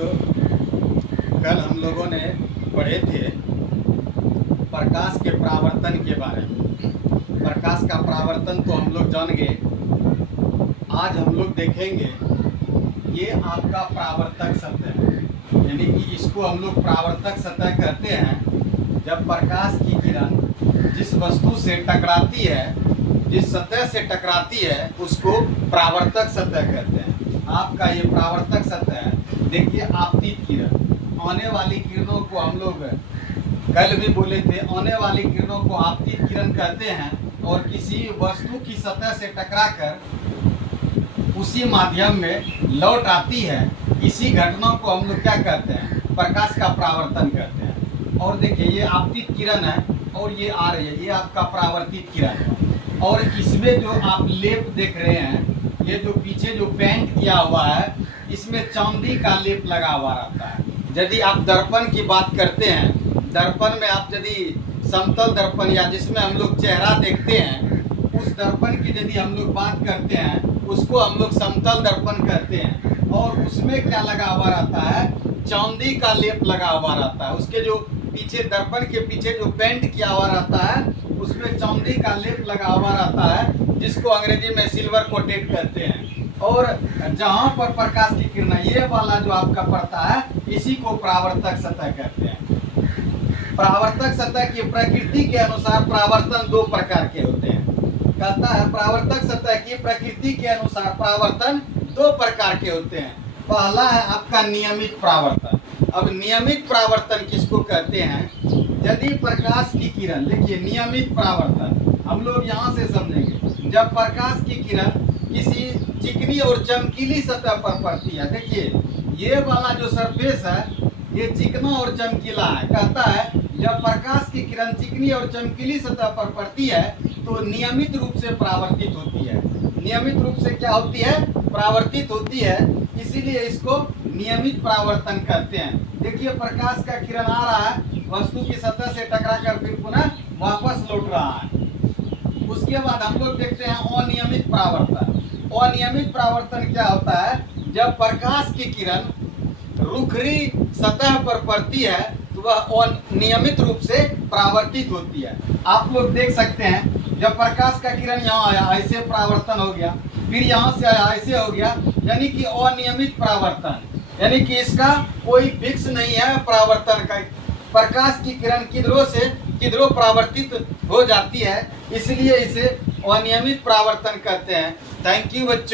जो कल हम लोगों ने पढ़े थे प्रकाश के परावर्तन के बारे में। प्रकाश का परावर्तन तो हम लोग जान गए। आज हम लोग देखेंगे ये आपका परावर्तक सतह है, यानी कि इसको हम लोग परावर्तक सतह कहते हैं। जब प्रकाश की किरण जिस वस्तु से टकराती है, जिस सतह से टकराती है, उसको परावर्तक सतह कहते हैं। आपका ये परावर्तक सतह है। देखिए आपतित किरण, आने वाली किरणों को हम लोग कल भी बोले थे, आने वाली किरणों को आपतित किरण कहते हैं। और किसी वस्तु की सतह से टकराकर उसी माध्यम में लौट आती है, इसी घटना को हम लोग क्या कहते हैं? प्रकाश का परावर्तन कहते हैं। और देखिए ये आपतित किरण है और ये आ रही है, ये आपका परावर्तित किरण है। और इसमें जो आप लेप देख रहे हैं, ये जो पीछे जो पेंट किया हुआ है, इसमें चांदी का लेप लगा हुआ रहता है। यदि आप दर्पण की बात करते हैं, दर्पण में आप यदि समतल दर्पण या जिसमें हम लोग चेहरा देखते हैं, उस दर्पण की यदि हम लोग बात करते हैं, उसको हम लोग समतल दर्पण कहते हैं। और उसमें क्या लगा हुआ रहता है? चांदी का लेप लगा हुआ रहता है। उसके जो पीछे दर्पण के पीछे जो पेंट किया हुआ रहता है, उसमें चांदी का लेप लगा हुआ रहता है, जिसको अंग्रेजी में सिल्वर कोटेड कहते हैं। और जहाँ पर प्रकाश की किरण, ये वाला जो आपका पड़ता है, इसी को परावर्तक सतह कहते हैं। परावर्तक सतह की प्रकृति के अनुसार परावर्तन दो प्रकार के होते हैं। कहता है परावर्तक सतह की प्रकृति के अनुसार परावर्तन दो प्रकार के होते हैं। पहला है आपका नियमित परावर्तन। अब नियमित परावर्तन किसको कहते हैं? यदि प्रकाश की किरण, देखिए नियमित परावर्तन हम लोग यहाँ से समझेंगे। जब प्रकाश की किरण किसी चिकनी और चमकीली सतह पर पड़ती है, देखिए ये वाला जो सरफेस है, ये चिकना और चमकीला है। कहता है जब प्रकाश की किरण चिकनी और चमकीली सतह पर पड़ती है तो नियमित रूप से परावर्तित होती है। नियमित रूप से क्या होती है? परावर्तित होती है। इसीलिए इसको नियमित परावर्तन कहते हैं। देखिए प्रकाश का किरण आ रहा है, वस्तु की सतह से टकराकर फिर पुनः वापस लौट रहा है। उसके बाद हम लोग देखते हैं अनियमित परावर्तन। अनियमित परावर्तन क्या होता है? जब प्रकाश की किरण रुखरी सतह पर पड़ती है तो वह अनियमित रूप से परावर्तित होती है। आप लोग देख सकते हैं जब प्रकाश का किरण यहाँ आया, ऐसे परावर्तन हो गया, फिर यहाँ से आया, ऐसे हो गया, यानी कि अनियमित परावर्तन, यानी कि इसका कोई फिक्स नहीं है परावर्तन का। प्रकाश की किरण किधरों से किधरों परावर्तित हो जाती है, इसलिए इसे अनियमित परावर्तन कहते हैं। थैंक यू बच्चों।